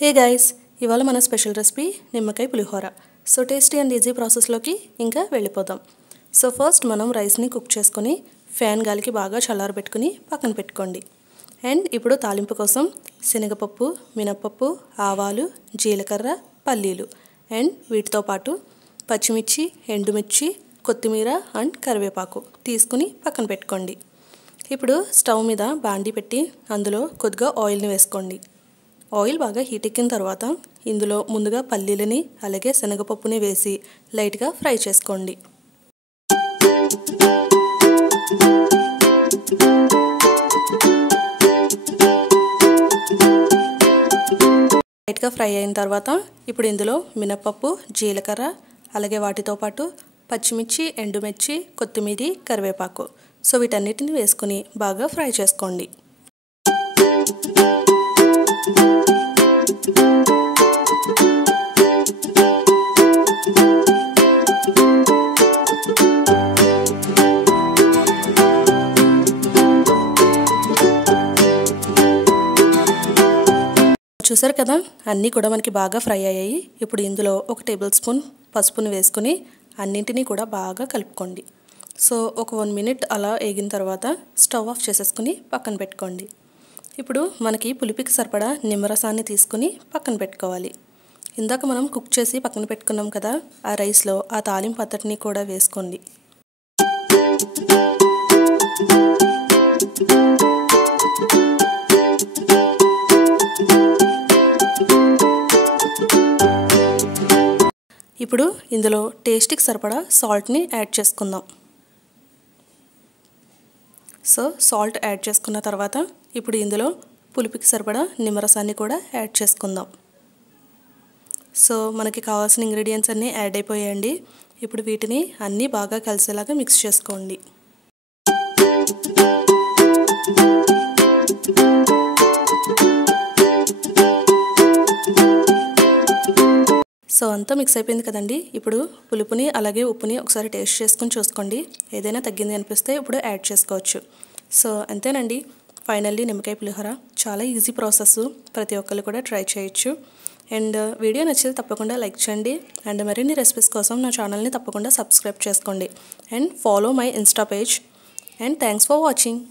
Hey guys, ఇవాళ మన special recipe నిమ్మకాయ పులిహోర. సో టేస్టీ అండ్ ఈజీ ప్రాసెస్లోకి ఇంకా వెళ్ళిపోదాం. సో ఫస్ట్ మనం రైస్ని కుక్ చేసుకొని ఫ్యాన్ గాలికి బాగా చల్లారబెట్టుకుని పక్కన పెట్టుకోండి. అండ్ ఇప్పుడు తాలింపు కోసం శనగపప్పు, మినప్పప్పు, ఆవాలు, జీలకర్ర, పల్లీలు అండ్ వీటితో పాటు పచ్చిమిర్చి, ఎండుమిర్చి, కొత్తిమీర అండ్ కరివేపాకు తీసుకుని పక్కన పెట్టుకోండి. ఇప్పుడు స్టవ్ మీద బాండీ పెట్టి అందులో కొద్దిగా ఆయిల్ని వేసుకోండి. ఆయిల్ బాగా హీట్ ఎక్కిన తర్వాత ఇందులో ముందుగా పల్లీలని అలాగే శనగపప్పుని వేసి లైట్గా ఫ్రై చేసుకోండి. లైట్గా ఫ్రై అయిన తర్వాత ఇప్పుడు ఇందులో మినపప్పు, జీలకర్ర అలాగే వాటితో పాటు పచ్చిమిర్చి, ఎండుమిర్చి, కొత్తిమీర, కరివేపాకు సో వీటన్నిటిని వేసుకుని బాగా ఫ్రై చేసుకోండి. చూసారు కదా, అన్నీ కూడా మనకి బాగా ఫ్రై అయ్యాయి. ఇప్పుడు ఇందులో 1 టేబుల్ స్పూన్ పసుపుని వేసుకుని అన్నింటినీ కూడా బాగా కలుపుకోండి. సో ఒక 1 మినిట్ అలా వేగిన తర్వాత స్టవ్ ఆఫ్ చేసేసుకుని పక్కన పెట్టుకోండి. ఇప్పుడు మనకి పులిపికి సరిపడా నిమ్మరసాన్ని తీసుకుని పక్కన పెట్టుకోవాలి. ఇందాక మనం కుక్ చేసి పక్కన పెట్టుకున్నాం కదా, ఆ రైస్లో ఆ తాలింపు అంతటిని కూడా వేసుకోండి. ఇప్పుడు ఇందులో టేస్ట్కి సరిపడా సాల్ట్ని యాడ్ చేసుకుందాం. సో సాల్ట్ యాడ్ చేసుకున్న తర్వాత ఇప్పుడు ఇందులో పులుపుకి సరిపడా నిమ్మరసాన్ని కూడా యాడ్ చేసుకుందాం. సో మనకి కావాల్సిన ఇంగ్రీడియంట్స్ అన్నీ యాడ్ అయిపోయాయండి. ఇప్పుడు వీటిని అన్నీ బాగా కలిసేలాగా మిక్స్ చేసుకోండి. సో అంతా మిక్స్ అయిపోయింది కదండి. ఇప్పుడు పులుపుని అలాగే ఉప్పుని ఒకసారి టేస్ట్ చేసుకుని చూసుకోండి. ఏదైనా తగ్గింది అనిపిస్తే ఇప్పుడు యాడ్ చేసుకోవచ్చు. సో అంతేనండి, ఫైనల్లీ నిమ్మకాయ పులిహోర చాలా ఈజీ ప్రాసెస్, ప్రతి ఒక్కరు కూడా ట్రై చేయొచ్చు. అండ్ వీడియో నచ్చితే తప్పకుండా లైక్ చేయండి. అండ్ మరిన్ని రెసిపీస్ కోసం నా ఛానల్ని తప్పకుండా సబ్స్క్రైబ్ చేసుకోండి. And follow my Insta page. And thanks for watching.